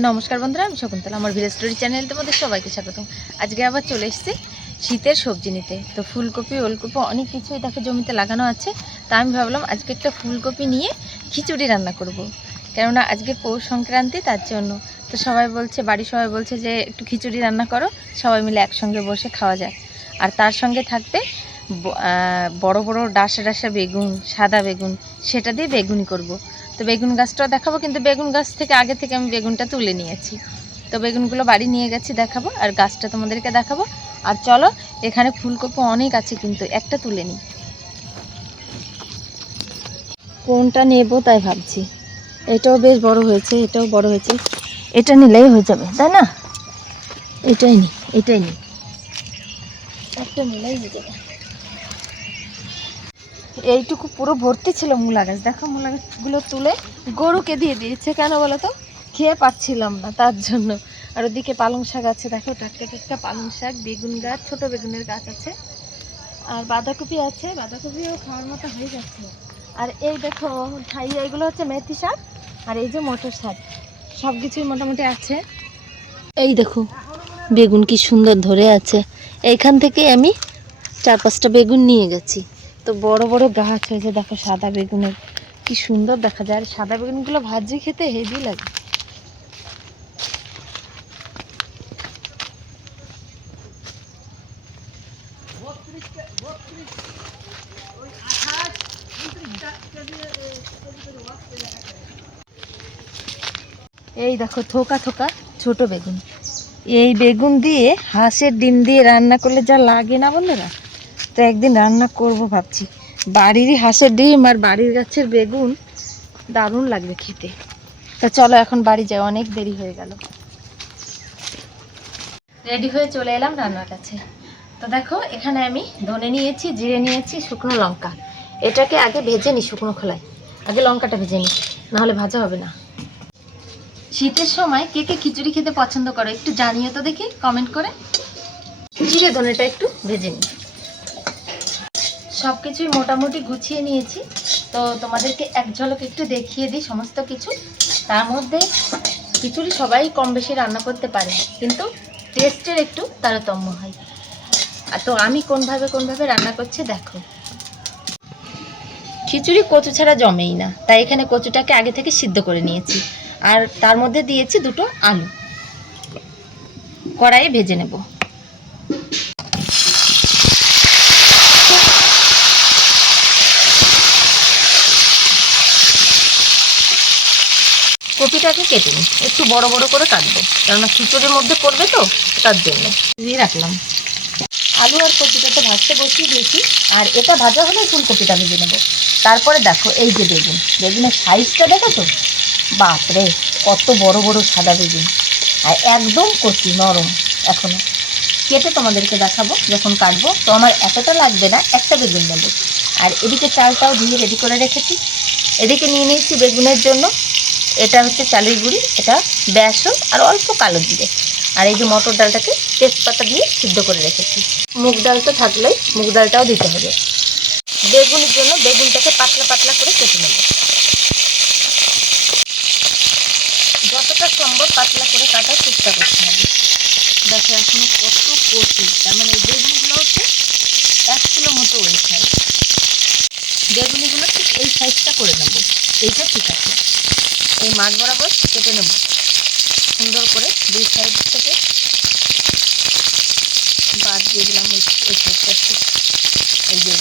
নমস্কার বন্ধুরা, আমি শকুন্তলা, আমার ভিলেজ স্টোরি চ্যানেল তোমাদের সবাইকে স্বাগতম। আজকে আবার চলে এসেছি শীতের সবজি নিতে। তো ফুলকপি, ওলকপি অনেক কিছুই দেখো জমিতে লাগানো আছে। তা আমি ভাবলাম আজকে একটা ফুলকপি নিয়ে খিচুড়ি রান্না করব। কেননা আজকে পৌষ সংক্রান্তি, তার জন্য। তো সবাই বলছে, বাড়ির সবাই বলছে যে একটু খিচুড়ি রান্না করো, সবাই মিলে একসঙ্গে বসে খাওয়া যায় আর তার সঙ্গে থাকবে বড় বড় ডাসা ডাসা বেগুন, সাদা বেগুন, সেটা দিয়ে বেগুনি করব। তো বেগুন গাছটাও দেখাবো, কিন্তু বেগুন গাছ থেকে আগে থেকে আমি বেগুনটা তুলে নিয়েছি। তো বেগুনগুলো বাড়ি নিয়ে গেছি দেখাবো, আর গাছটা তোমাদেরকে দেখাবো। আর চলো, এখানে ফুলকপি অনেক আছে কিন্তু একটা তুলে নিই। কোনটা নেব তাই ভাবছি। এটাও বেশ বড় হয়েছে, এটাও বড় হয়েছে। এটা নিলেই হয়ে যাবে, তাই না? এটাই নি এটাই নি। একটা নিলেই হয়ে যাবে। এইটুকু পুরো ভর্তি ছিল মূলা গাছ। দেখো মূলা গাছগুলো তুলে গরুকে দিয়ে দিয়েছে। কেন বলো তো? খেয়ে পাচ্ছিলাম না তার জন্য। আর ওদিকে পালং শাক আছে, দেখো, টাটকা টাটকা পালং শাক, বেগুন গাছ, ছোট বেগুনের গাছ আছে। আর বাঁধাকপি আছে, বাঁধাকপিও খাওয়ার মতো হয়ে যাচ্ছে আর এই দেখো, ঠাই, এইগুলো হচ্ছে মেথি শাক আর এই যে মটর শাক। সব কিছুই মোটামুটি আছে। এই দেখো, বেগুন কি সুন্দর ধরে আছে। এইখান থেকে আমি চার পাঁচটা বেগুন নিয়ে গেছি। তো বড় বড় গাছ হয়েছে, দেখো সাদা বেগুনের। কি সুন্দর দেখা যায়। আর সাদা বেগুনগুলো ভাজি খেতে হেভি লাগে। এই দেখো, থোকা থোকা ছোট বেগুন। এই বেগুন দিয়ে হাঁসের ডিম দিয়ে রান্না করলে যা লাগে না বন্ধুরা? তো একদিন রান্না করব ভাবছি। বাড়িরই হাঁসের ডিম আর বাড়ির গাছের বেগুন দারুণ লাগবে খেতে। তা চলো এখন বাড়ি যাই, অনেক দেরি হয়ে গেল। রেডি হয়ে চলে এলাম রান্নার কাছে। তো দেখো, এখানে আমি ধনে নিয়েছি, জিরে নিয়েছি, শুকনো লঙ্কা। এটাকে আগে ভেজে নিই শুকনো খোলায়। আগে লঙ্কাটা ভেজে নিই, নাহলে ভাজা হবে না। শীতের সময় কে কে খিচুড়ি খেতে পছন্দ করো একটু জানিয়ে তো দেখি, কমেন্ট করে। জিরে ধনেটা একটু ভেজে নিই। সব কিছুই মোটামুটি গুছিয়ে নিয়েছি। তো তোমাদেরকে এক ঝলক একটু দেখিয়ে দিই সমস্ত কিছু। তার মধ্যে খিচুড়ি সবাই কম বেশি রান্না করতে পারে, কিন্তু টেস্টের একটু তারতম্য হয়। আর তো আমি কোনভাবে কোনভাবে রান্না করছি দেখো। খিচুড়ি কচু ছাড়া জমেই না, তাই এখানে কচুটাকে আগে থেকে সিদ্ধ করে নিয়েছি। আর তার মধ্যে দিয়েছি দুটো আলু। কড়াইয়ে ভেজে নেব। কপিটাকে কেটে নিই। একটু বড় বড় করে কাটবো। কেননা খিচুড়ির মধ্যে পড়বে তো, তার জন্য। দিয়ে রাখলাম। আলু আর কপিটাতে ভাজতে বসিয়ে দিয়েছি। আর এটা ভাজা হলে ফুলকপিটা ভেজে নেব। তারপরে দেখো, এই যে বেগুন। বেগুনের সাইজটা দেখো তো বাপরে, কত বড় বড় সাদা বেগুন। আর একদম কচি, নরম এখনও। কেটে তোমাদেরকে দেখাবো, যখন কাটবো। তো আমার এতটা লাগবে না, একটা বেগুন নেব। আর এদিকে চালটাও ধুয়ে রেডি করে রেখেছি। এদিকে নিয়ে নিয়েছি বেগুনের জন্য। এটা হচ্ছে চালের গুঁড়ি, এটা বেসন আর অল্প কালো জিরে। আর এই যে মটর ডালটাকে তেজপাতা দিয়ে সিদ্ধ করে রেখেছি। মুগ ডাল তো থাকলেই মুগ ডালটাও দিতে হবে। বেগুনের জন্য বেগুনটাকে পাতলা পাতলা করে কেটে নেব। যতটা সম্ভব পাতলা করে কাটার চেষ্টা করতে হবে। দেখো এখনও কত কচি, তার মানে এই বেগুনগুলো হচ্ছে এক কিলো মতো ওই সাইজ বেগুনিগুলো ঠিক এই সাইজটা করে নেব। এইটা ঠিক আছে। এই মাছ বরাবর কেটে নেব। সুন্দর করে দুই সাইড থেকে বাদ দিয়ে দিলাম ওই সাইডটা এই যে।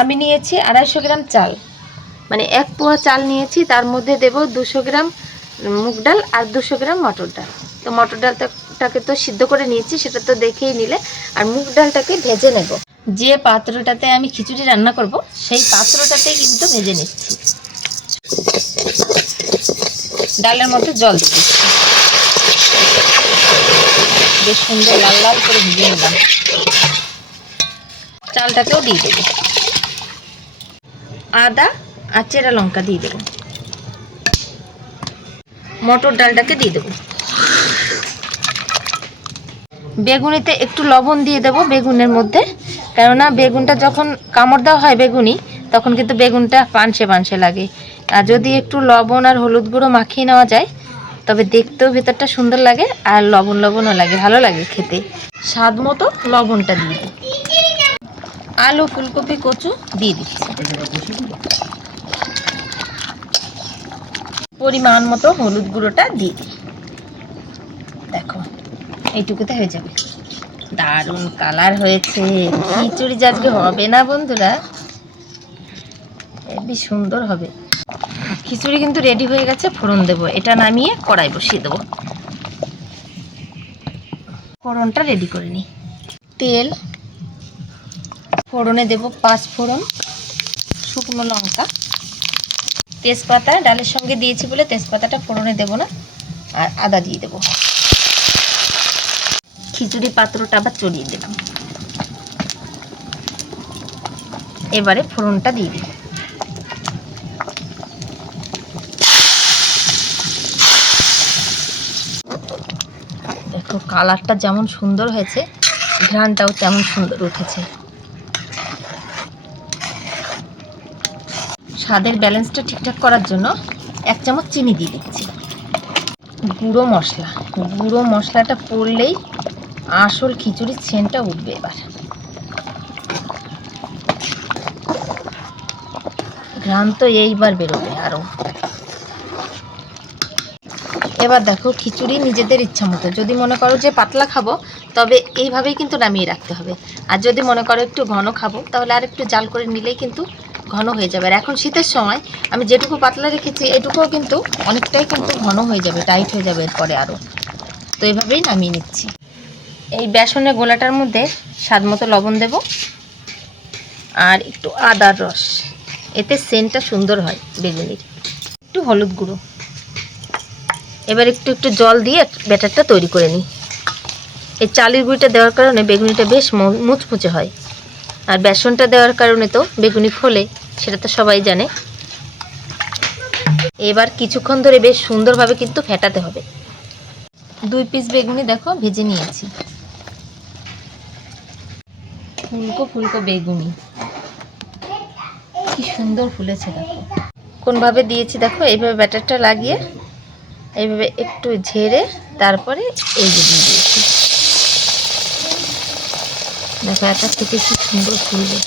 আমি নিয়েছি আড়াইশো গ্রাম চাল। মানে এক পোয়া চাল নিয়েছি, তার মধ্যে দেব দুশো গ্রাম মুগ ডাল আর দুশো গ্রাম মটর ডাল। তো মটর ডালটাকে তো সিদ্ধ করে নিয়েছি, সেটা তো দেখেই নিলে। আর মুগ ডালটাকে ভেজে নেব। যে পাত্রটাতে আমি খিচুড়ি রান্না করব, সেই পাত্রটাতেই কিন্তু ভেজে নিচ্ছি। ডালের মধ্যে জল দিয়ে দিচ্ছি। বেশ সুন্দর লাল লাল করে ভেজে নিলাম। চালটাকেও দিয়ে দেবো। আদা আর চেরা লঙ্কা দিয়ে দেবো। মটর ডালটাকে দিয়ে দেবো। বেগুনিতে একটু লবণ দিয়ে দেবো। বেগুনের মধ্যে কেননা বেগুনটা যখন কামড় দেওয়া হয় বেগুনি, তখন কিন্তু বেগুনটা পানসে পানসে লাগে। আর যদি একটু লবণ আর হলুদ গুঁড়ো মাখিয়ে নেওয়া যায়, তবে দেখতেও ভেতরটা সুন্দর লাগে আর লবণ লবণও লাগে, ভালো লাগে খেতে। স্বাদ মতো লবণটা দিয়ে দিই। আলু, ফুলকপি, কচু দিয়ে দিচ্ছি। পরিমাণ মতো হলুদ গুঁড়োটা দিয়ে দিই। দেখো, এইটুকুতে হয়ে যাবে। দারুণ কালার হয়েছে। খিচুড়ি যে আজকে হবে না বন্ধুরা হেবি সুন্দর হবে। খিচুড়ি কিন্তু রেডি হয়ে গেছে, ফোড়ন দেবো। এটা নামিয়ে কড়াই বসিয়ে দেবো। ফোড়নটা রেডি করে নিই। তেল, ফোড়নে দেব পাঁচ ফোড়ন, শুকনো লঙ্কা। তেজপাতা, ডালের সঙ্গে দিয়েছি বলে তেজপাতাটা ফোড়নে দেব না, আর আদা দিয়ে দেব। খিচুড়ি পাত্রটা আবার চড়িয়ে দিলাম। এবারে ফোড়নটা দিয়ে দিই। দেখো, কালারটা যেমন সুন্দর হয়েছে ঘ্রানটাও তেমন সুন্দর উঠেছে। স্বাদের ব্যালেন্সটা ঠিকঠাক করার জন্য এক চামচ চিনি দিয়ে দিচ্ছি। গুঁড়ো মশলা। গুঁড়ো মশলাটা পড়লেই আসল খিচুড়ির সেন্টটা উঠবে এবার। ঘ্রাণ তো এইবার বেরোবে আরও এবার দেখো, খিচুড়ি নিজেদের ইচ্ছা মতো। যদি মনে করো যে পাতলা খাব, তবে এইভাবেই কিন্তু নামিয়ে রাখতে হবে। আর যদি মনে করো একটু ঘন খাব, তাহলে আর একটু জাল করে নিলেই কিন্তু ঘন হয়ে যাবে। আর এখন শীতের সময়, আমি যেটুকু পাতলা রেখেছি, এটুকুও কিন্তু অনেকটাই কিন্তু ঘন হয়ে যাবে, টাইট হয়ে যাবে এরপরে আরও তো এইভাবেই নামিয়ে নিচ্ছি। এই বেসনের গোলাটার মধ্যে স্বাদ মতো লবণ দেব আর একটু আদার রস। এতে সেন্টটা সুন্দর হয় বেগুনির। একটু হলুদ গুঁড়ো। এবার একটু একটু জল দিয়ে ব্যাটারটা তৈরি করে নিই। এই চালের গুঁড়িটা দেওয়ার কারণে বেগুনিটা বেশ মুচমুচে হয়। আর বেসনটা দেওয়ার কারণে তো বেগুনি ফোলে, সেটা তো সবাই জানে। এবার কিছুক্ষণ ধরে বেশ সুন্দরভাবে কিন্তু ফেটাতে হবে। দুই পিস বেগুনি দেখো, ভেজে নিয়েছি। ফুলকো ফুলকো বেগুনি। কি সুন্দর ফুলেছে দেখো। কোনভাবে দিয়েছি দেখো, এইভাবে ব্যাটারটা লাগিয়ে, এইভাবে একটু ঝেড়ে তারপরে এই যে দিয়ে দিয়েছি। দেখো একটা থেকে কি সুন্দর ফুলবে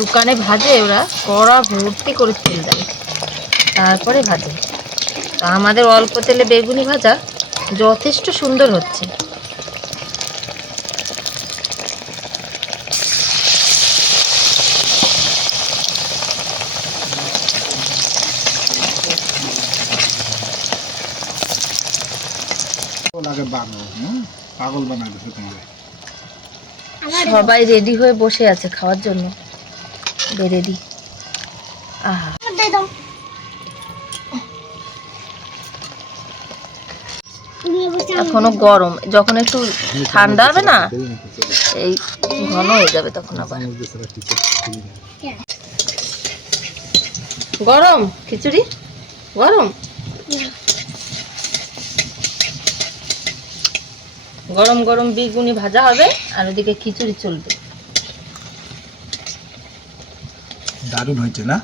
দোকানে ভাজে ওরা, কড়া ভর্তি করে তেল দেয়। তারপরে ভাজে। তা আমাদের অল্প তেলে বেগুনি ভাজা যথেষ্ট সুন্দর হচ্ছে। পাগল বানাই সবাই রেডি হয়ে বসে আছে খাওয়ার জন্য। রেডি আহা। এখনও গরম। যখন একটু ঠান্ডা হবে না এই ঘন হয়ে যাবে তখন আবার। গরম খিচুড়ি? গরম? গরম গরম বেগুনি ভাজা হবে আর ওদিকে খিচুড়ি চলবে। দারুণ হয়েছে না?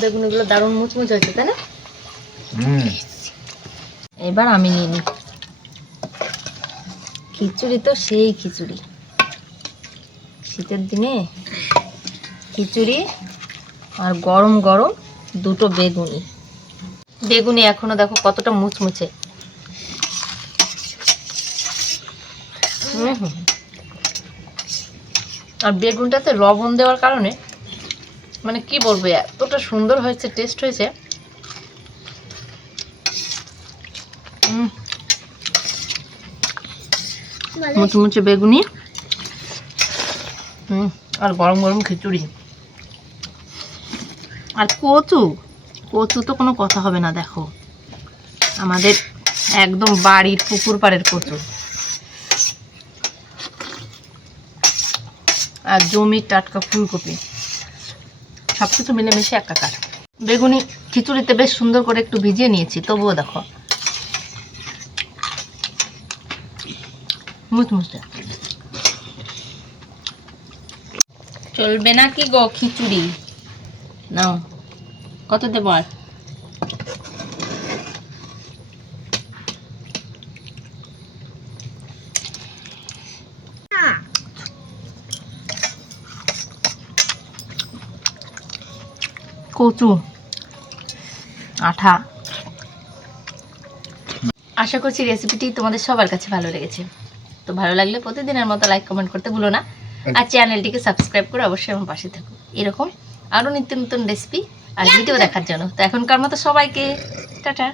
বেগুনিগুলো দারুণ মুচমুচ হয়েছে তাই না? এবার আমি নিয়ে নিই খিচুড়ি তো সেই খিচুড়ি। শীতের দিনে খিচুড়ি আর গরম গরম দুটো বেগুনি। বেগুনি এখনও দেখো কতটা মুচমুচে। আর বেগুনটাতে লবণ দেওয়ার কারণে মানে কি বলব এতটা সুন্দর হয়েছে টেস্ট হয়েছে। মুচমুচে বেগুনি। হুম আর গরম গরম খিচুড়ি। আর কচু। কচু তো কোনো কথা হবে না দেখো। আমাদের একদম বাড়ির পুকুর পাড়ের কচু। আর জমির টাটকা ফুলকপি। সব কিছু মিলেমিশে একাকার বেগুনি খিচুড়িতে বেশ সুন্দর করে একটু ভিজিয়ে নিয়েছি, তবুও দেখো। মুচমুচে চলবে না কি গো খিচুড়ি? নাও, কত দেবো আর? কচু। আঠা। আশা করছি রেসিপিটি তোমাদের সবার কাছে ভালো লেগেছে। তো ভালো লাগলে প্রতিদিনের মতো লাইক কমেন্ট করতে ভুলো না। আর চ্যানেলটিকে সাবস্ক্রাইব করে অবশ্যই আমার পাশে থাকো। এরকম আরও নিত্য নতুন রেসিপি আর ভিডিও দেখার জন্য। তো এখনকার মতো সবাইকে টাটা।